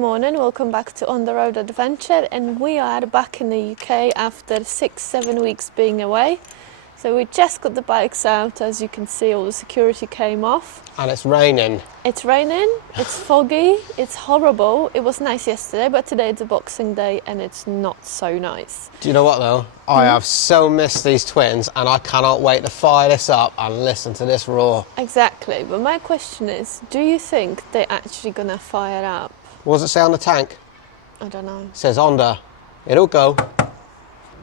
morning, welcome back to On the Road Adventure, and we are back in the UK after 6-7 weeks being away. So we just got the bikes out. As you can see, all the security came off. And it's raining. It's raining, it's foggy, it's horrible. It was nice yesterday, but today it's a Boxing Day and it's not so nice. Do you know what though? I have so missed these twins and I cannot wait to fire this up and listen to this roar. Exactly, but my question is, do you think they're actually gonna fire up? What does it say on the tank? I don't know. It says Honda. It'll go.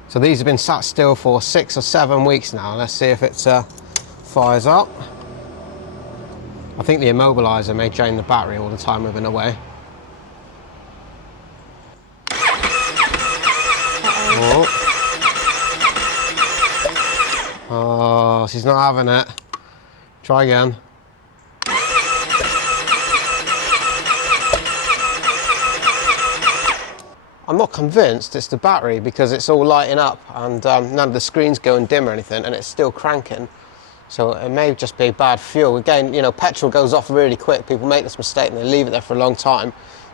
So these have been sat still for 6 or 7 weeks now. Let's see if it fires up. I think the immobiliser may drain the battery all the time we've been away. Oh, she's not having it. Try again. I'm not convinced it's the battery because it's all lighting up and none of the screens going dim or anything, and it's still cranking. So it may just be bad fuel. Again, you know, petrol goes off really quick. People make this mistake and they leave it there for a long time.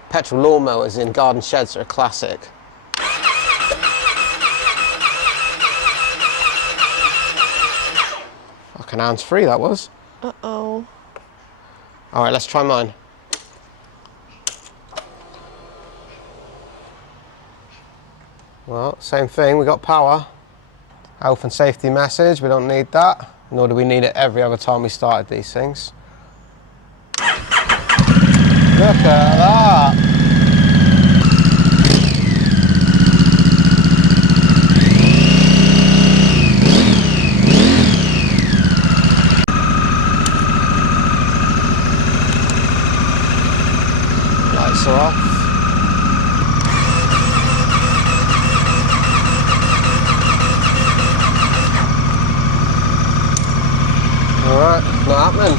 Petrol lawnmowers in garden sheds are a classic. Fucking hands-free that was. Uh-oh. All right, let's try mine. Well, same thing, we got power. Health and safety message, we don't need that. Nor do we need it every other time we started these things. Look at that! Lights are off. Alright, not happening.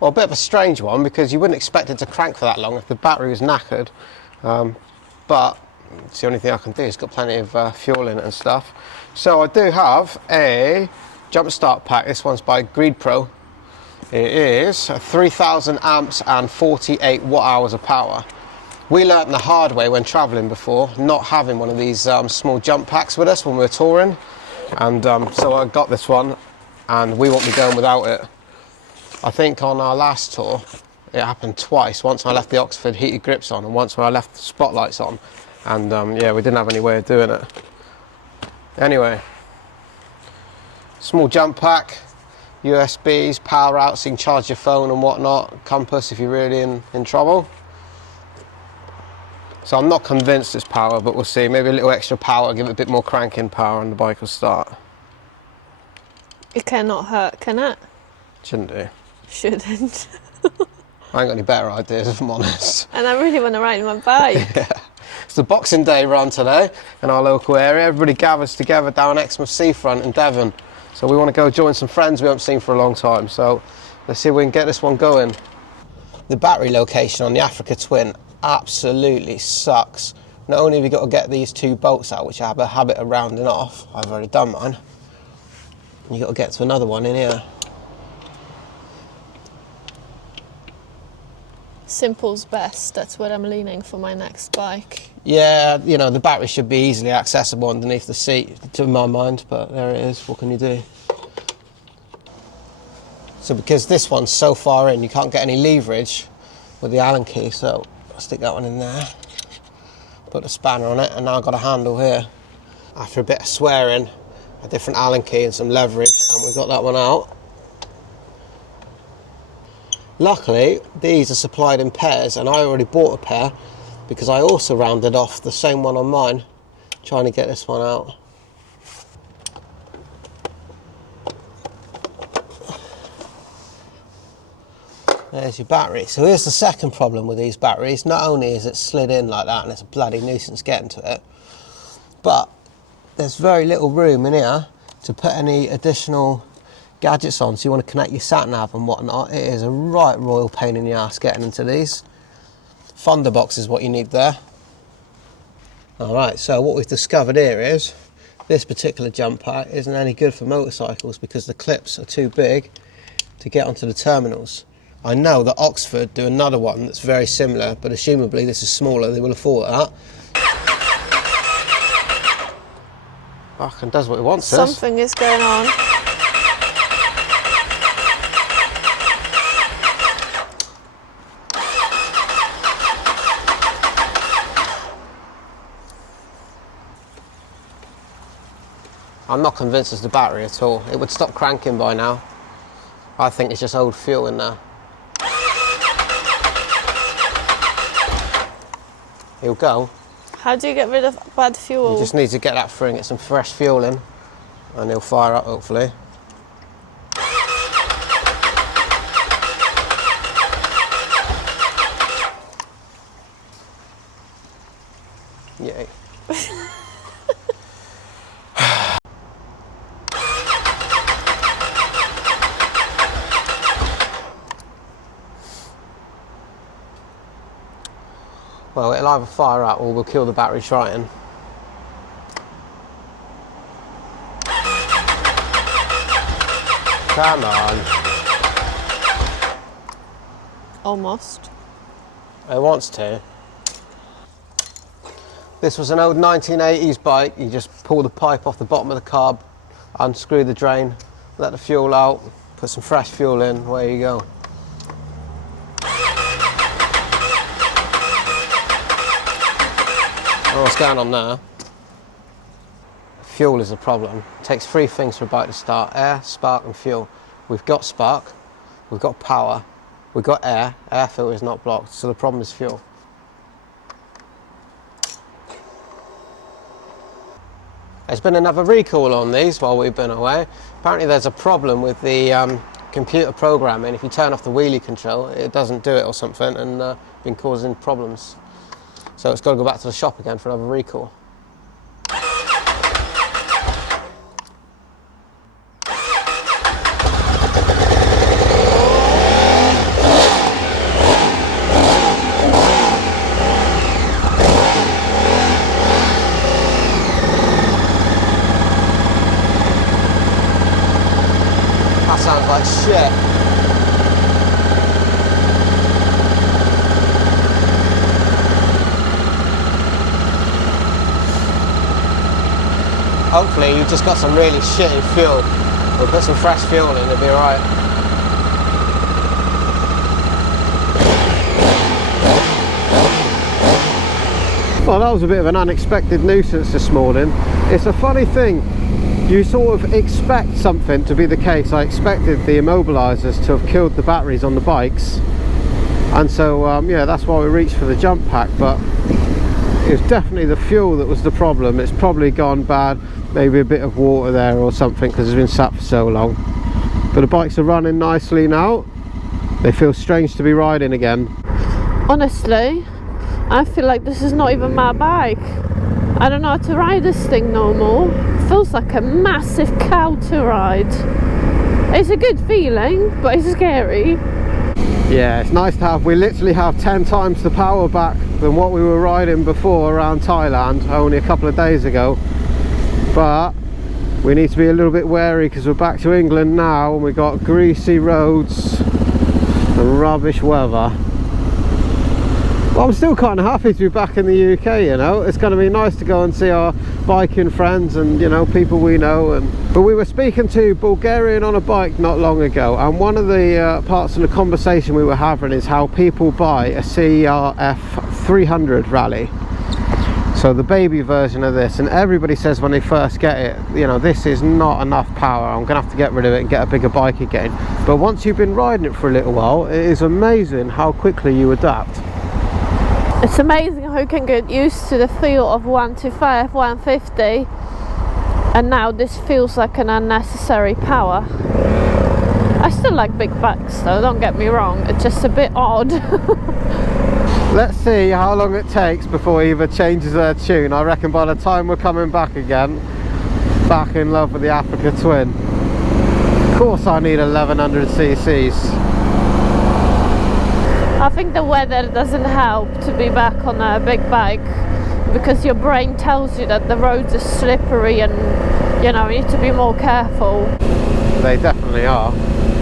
Well, a bit of a strange one because you wouldn't expect it to crank for that long if the battery was knackered. But it's the only thing I can do. It's got plenty of fuel in it and stuff. So I do have a jump start pack. This one's by Greed Pro. It is 3,000 amps and 48 watt hours of power. We learnt the hard way when travelling before, not having one of these small jump packs with us when we were touring. And so I got this one and we won't be going without it. I think on our last tour it happened twice. Once I left the Oxford heated grips on and once when I left the spotlights on. And yeah, we didn't have any way of doing it. Anyway, small jump pack, USBs, power out so you can charge your phone and whatnot, compass if you're really in trouble. So I'm not convinced it's power, but we'll see. Maybe a little extra power, give it a bit more cranking power and the bike will start. It cannot hurt, can it? Shouldn't do. Shouldn't. I ain't got any better ideas if I'm honest. And I really want to ride my bike. Yeah. It's the Boxing Day run today in our local area. Everybody gathers together down Exmouth seafront in Devon. So we want to go join some friends we haven't seen for a long time. So let's see if we can get this one going. The battery location on the Africa Twin absolutely sucks. Not only have you got to get these 2 bolts out, which I have a habit of rounding off, I've already done mine, you've got to get to another one in here. Simple's best, that's what I'm leaning for my next bike. Yeah, you know, the battery should be easily accessible underneath the seat, to my mind, but there it is, what can you do? So because this one's so far in, you can't get any leverage with the Allen key, so I'll stick that one in there, put the spanner on it, and now I've got a handle here. After a bit of swearing, a different Allen key and some leverage, and we've got that one out. Luckily, these are supplied in pairs, and I already bought a pair because I also rounded off the same one on mine, trying to get this one out. There's your battery. So here's the second problem with these batteries. Not only is it slid in like that and it's a bloody nuisance getting to it, but there's very little room in here to put any additional gadgets on. So you want to connect your sat nav and whatnot. It is a right royal pain in the ass getting into these. Fonder box is what you need there. Alright, so what we've discovered here is this particular jump pack isn't any good for motorcycles because the clips are too big to get onto the terminals. I know that Oxford do another one that's very similar, but assumably this is smaller, they will have thought of that. Fucking does what it wants. Something is going on. I'm not convinced it's the battery at all. It would stop cranking by now. I think it's just old fuel in there. He'll go. How do you get rid of bad fuel? You just need to get that through and get some fresh fuel in, and he'll fire up hopefully. Yay. Well, it'll either fire up or we'll kill the battery trying. Come on. Almost. It wants to. This was an old 1980s bike. You just pull the pipe off the bottom of the carb, unscrew the drain, let the fuel out, put some fresh fuel in, away you go. What's going on there? Fuel is a problem. It takes three things for a bike to start: air, spark and fuel. We've got spark, we've got power, we've got air. Air filter is not blocked, so the problem is fuel. There's been another recall on these while we've been away. Apparently there's a problem with the computer programming. If you turn off the wheelie control, it doesn't do it or something, and been causing problems. So it's got to go back to the shop again for another recall. That sounds like shit. Hopefully you've just got some really shitty fuel. We'll put some fresh fuel in, it'll be alright. Well, that was a bit of an unexpected nuisance this morning. It's a funny thing. You sort of expect something to be the case. I expected the immobilizers to have killed the batteries on the bikes. And so, yeah, that's why we reached for the jump pack. But it was definitely the fuel that was the problem. It's probably gone bad. Maybe a bit of water there or something because it's been sat for so long. But the bikes are running nicely now. They feel strange to be riding again. Honestly, I feel like this is not even my bike. I don't know how to ride this thing no more. It feels like a massive cow to ride. It's a good feeling, but it's scary. Yeah, it's nice to have. We literally have 10 times the power back than what we were riding before around Thailand only a couple of days ago. But we need to be a little bit wary because we're back to England now and we've got greasy roads and rubbish weather. Well, I'm still kind of happy to be back in the UK, you know. It's going to be nice to go and see our biking friends and, you know, people we know. But we were speaking to Bulgarian on a bike not long ago, and one of the parts of the conversation we were having is how people buy a CRF 300 rally. So the baby version of this, and everybody says when they first get it, you know, this is not enough power, I'm going to have to get rid of it and get a bigger bike again. But once you've been riding it for a little while, it is amazing how quickly you adapt. It's amazing how you can get used to the feel of 125, 150, and now this feels like an unnecessary power. I still like big bikes though, don't get me wrong, it's just a bit odd. Let's see how long it takes before Eva changes her tune. I reckon by the time we're coming back again, back in love with the Africa Twin. Of course I need 1100 cc's. I think the weather doesn't help to be back on a big bike, because your brain tells you that the roads are slippery and, you know, you need to be more careful. They definitely are.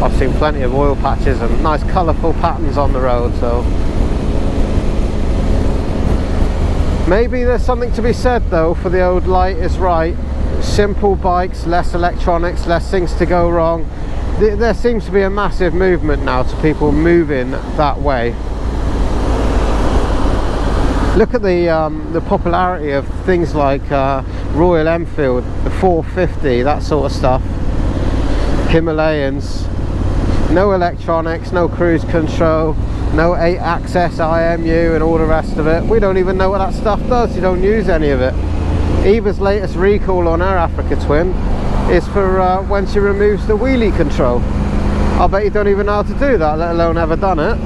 I've seen plenty of oil patches and nice colourful patterns on the road, so maybe there's something to be said though for the old light is right. Simple bikes, less electronics, less things to go wrong. There seems to be a massive movement now to people moving that way. Look at the popularity of things like Royal Enfield, the 450, that sort of stuff. Himalayans. No electronics, no cruise control, no 8-axis IMU and all the rest of it. We don't even know what that stuff does. You don't use any of it. Eva's latest recall on her Africa Twin is for when she removes the wheelie control. I bet you don't even know how to do that, let alone ever done it.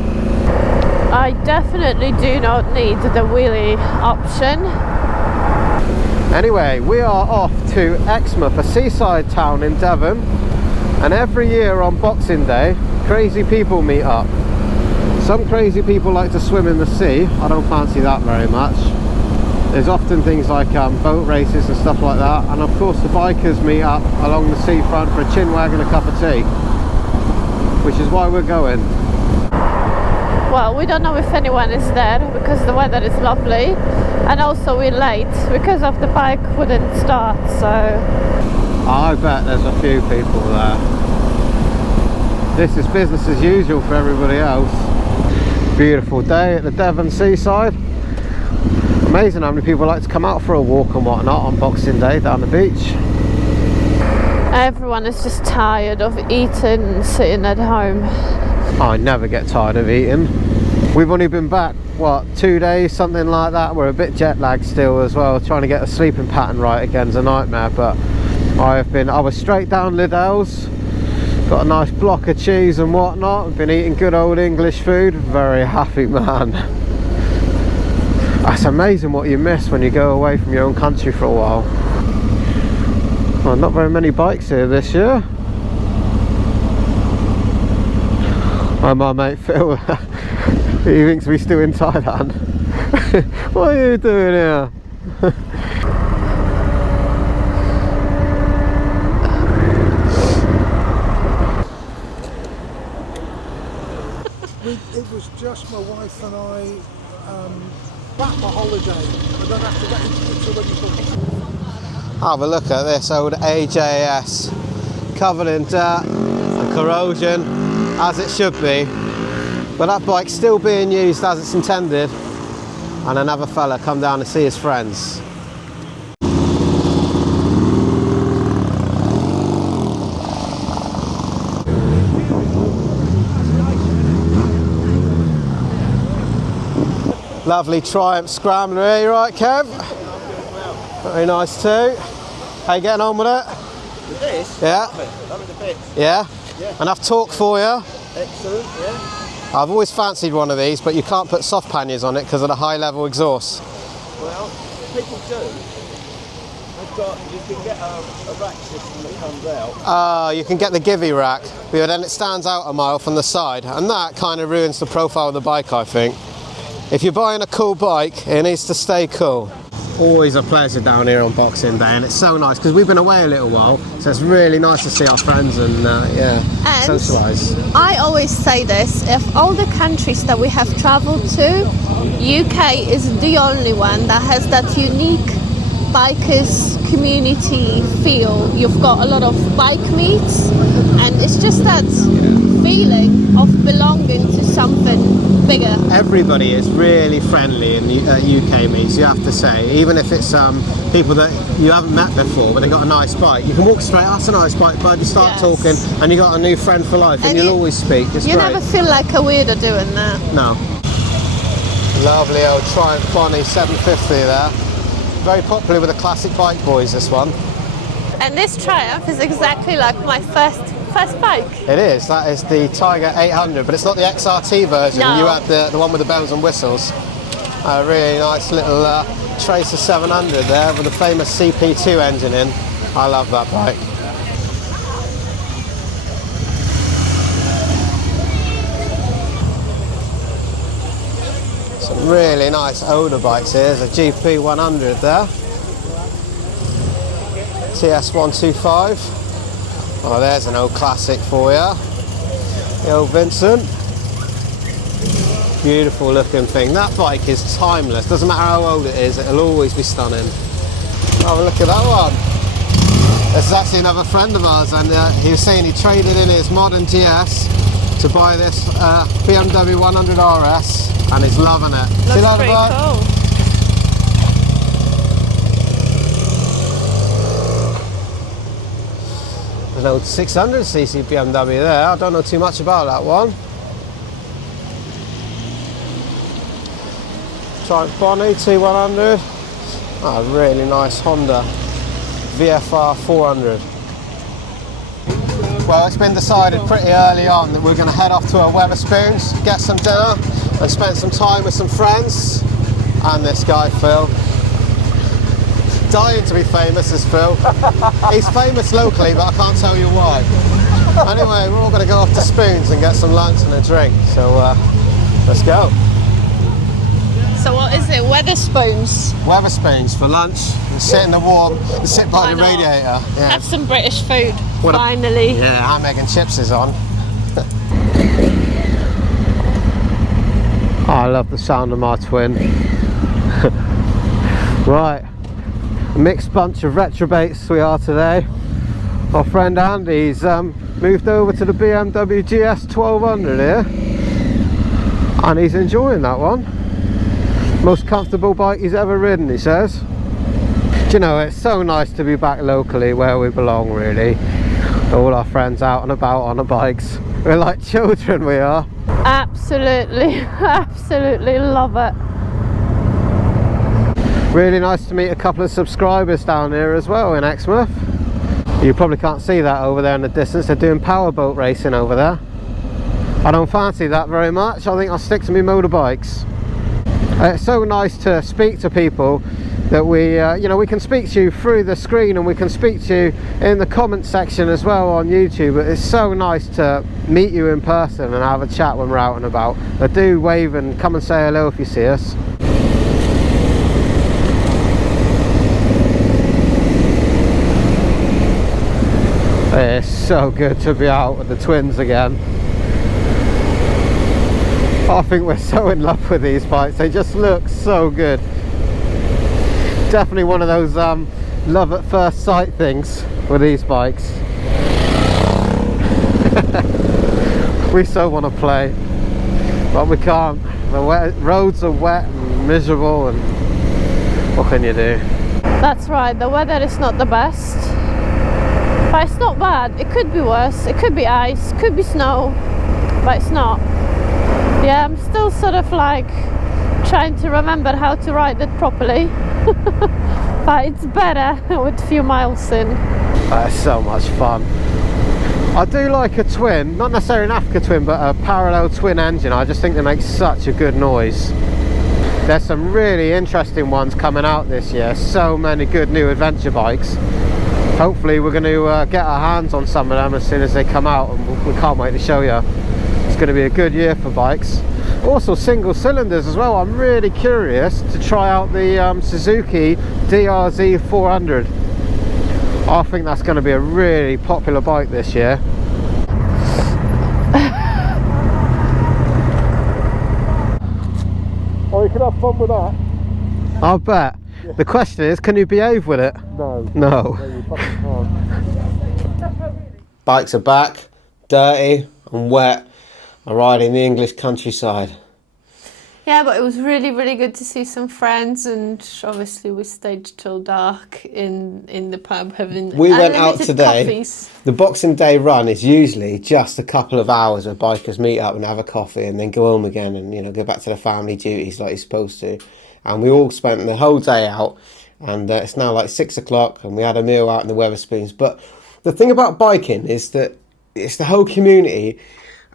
I definitely do not need the wheelie option. Anyway, we are off to Exmouth, a seaside town in Devon. And every year on Boxing Day, crazy people meet up. Some crazy people like to swim in the sea. I don't fancy that very much. There's often things like boat races and stuff like that. And of course the bikers meet up along the seafront for a chin wag and a cup of tea. Which is why we're going. Well, we don't know if anyone is there because the weather is lovely. And also we're late because of the bike wouldn't start, so... I bet there's a few people there. This is business as usual for everybody else. Beautiful day at the Devon seaside. Amazing how many people like to come out for a walk and whatnot on Boxing Day down the beach. Everyone is just tired of eating and sitting at home. I never get tired of eating. We've only been back, what, 2 days, something like that. We're a bit jet lagged still as well. Trying to get the sleeping pattern right again is a nightmare, but I was straight down Liddell's, got a nice block of cheese and whatnot. I've been eating good old English food. Very happy man. That's amazing what you miss when you go away from your own country for a while. Well, not very many bikes here this year. Oh, my mate Phil, he thinks we're still in Thailand. What are you doing here? It was just my wife and I back my holiday. I don't have to get into it till when you book. Have a look at this old AJS, covered in dirt and corrosion, as it should be. But that bike's still being used as it's intended. And another fella come down to see his friends. Lovely Triumph Scrambler here, you right, Kev? Very nice too. How you getting on with it? With this? Yeah. Loving the bits. Yeah? Yeah. Enough torque for you? Excellent, yeah. I've always fancied one of these, but you can't put soft panniers on it because of the high level exhaust. Well, people do. You can get a rack system that comes out. You can get the Givey rack, but then it stands out a mile from the side, and that kind of ruins the profile of the bike, I think. If you're buying a cool bike, it needs to stay cool. Always a pleasure down here on Boxing Day, and it's so nice because we've been away a little while, so it's really nice to see our friends and socialise. I always say this, of all the countries that we have travelled to, UK is the only one that has that unique bikers community feel. You've got a lot of bike meets, and it's just that feeling of belonging to something bigger. Everybody is really friendly in the UK meets, you have to say, even if it's people that you haven't met before but they got a nice bike. You can walk straight, that's a nice bike, bud, you start talking and you got a new friend for life, and you'll always speak. It's you great. never feel like a weirdo doing that. No. Lovely old Triumph Bonnie 750 there. Very popular with the classic bike boys, this one. And this Triumph is exactly like my first bike. It is. That is the Tiger 800, but it's not the XRT version. No. You had the one with the bells and whistles. A really nice little Tracer 700 there with the famous CP2 engine in. I love that bike. Some really nice older bikes here. There's a GP 100 there. TS125. Oh, there's an old classic for you. Yo, Vincent. Beautiful looking thing. That bike is timeless. Doesn't matter how old it is, it'll always be stunning. Oh, look at that one. This is actually another friend of ours, and he was saying he traded in his modern GS to buy this BMW 100 RS, and he's loving it. See that pretty cool. There's an old 600cc BMW there. I don't know too much about that one. Triumph Bonnie T100. Oh, really nice Honda VFR 400. Well, it's been decided pretty early on that we're going to head off to our Wetherspoons, get some dinner and spend some time with some friends. And this guy, Phil. Dying to be famous as Phil. He's famous locally, but I can't tell you why. Anyway, we're all going to go off to Spoons and get some lunch and a drink. So let's go. So what is it? Wetherspoons? Wetherspoons for lunch and sit in the warm and sit by the radiator. Yeah. Have some British food, finally. Yeah, ham, egg and chips is on. Oh, I love the sound of my twin. Right, a mixed bunch of retrobates we are today. Our friend Andy's moved over to the BMW GS 1200 here, and he's enjoying that one. Most comfortable bike he's ever ridden, he says. Do you know, it's so nice to be back locally where we belong, really. All our friends out and about on the bikes. We're like children, we are. Absolutely, absolutely love it. Really nice to meet a couple of subscribers down here as well in Exmouth. You probably can't see that over there in the distance. They're doing powerboat racing over there. I don't fancy that very much. I think I'll stick to my motorbikes. It's so nice to speak to people that we, you know, we can speak to you through the screen and we can speak to you in the comment section as well on YouTube. But it's so nice to meet you in person and have a chat when we're out and about. But do wave and come and say hello if you see us. It's so good to be out with the twins again. I think we're so in love with these bikes. They just look so good. Definitely one of those love at first sight things with these bikes. We so want to play, but we can't. The roads are wet and miserable, and what can you do? That's right, the weather is not the best. But it's not bad. It could be worse. It could be ice, could be snow, but it's not. Yeah, I'm still sort of like trying to remember how to ride it properly. But it's better with a few miles in. That's so much fun. I do like a twin, not necessarily an Africa twin, but a parallel twin engine. I just think they make such a good noise. There's some really interesting ones coming out this year. So many good new adventure bikes. Hopefully we're going to get our hands on some of them as soon as they come out, and we can't wait to show you. It's going to be a good year for bikes. Also single cylinders as well. I'm really curious to try out the Suzuki DRZ 400. I think that's going to be a really popular bike this year. Oh, you can have fun with that. I'll bet. Yeah. The question is, can you behave with it? No. No. You fucking can't. Bikes are back, dirty and wet, riding the English countryside. Yeah, but it was really, really good to see some friends, and obviously we stayed till dark in the pub having We went out today. Coffees. The Boxing Day run is usually just a couple of hours where bikers meet up and have a coffee and then go home again and, you know, go back to the family duties like you're supposed to. And we all spent the whole day out, and it's now like 6 o'clock, and we had a meal out in the Wetherspoons. But the thing about biking is that it's the whole community,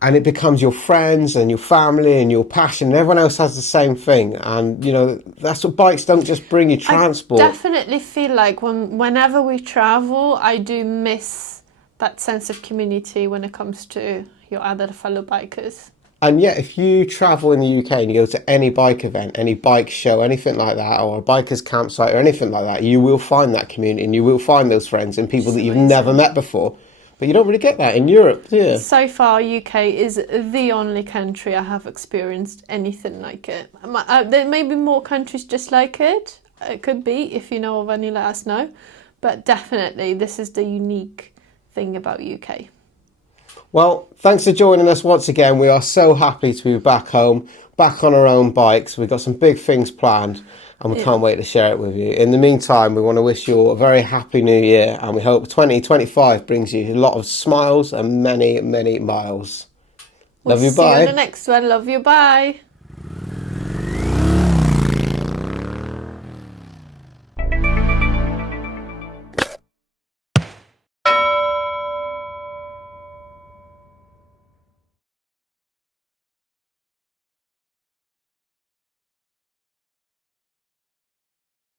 and it becomes your friends and your family and your passion, and everyone else has the same thing. And, you know, that's what bikes don't just bring you transport. I definitely feel like whenever we travel, I do miss that sense of community when it comes to your other fellow bikers. And yet, if you travel in the UK and you go to any bike event, any bike show, anything like that, or a biker's campsite or anything like that, you will find that community and you will find those friends and people that you've never met before. But you don't really get that in Europe, do you? So far, UK is the only country I have experienced anything like it. There may be more countries just like it. It could be. If you know of any, let us know. But definitely, this is the unique thing about UK. Well, thanks for joining us once again. We are so happy to be back home, back on our own bikes. We've got some big things planned and we can't wait to share it with you. In the meantime, we want to wish you all a very happy new year and we hope 2025 brings you a lot of smiles and many, many miles. Love you, bye. See you in the next one. Love you, bye.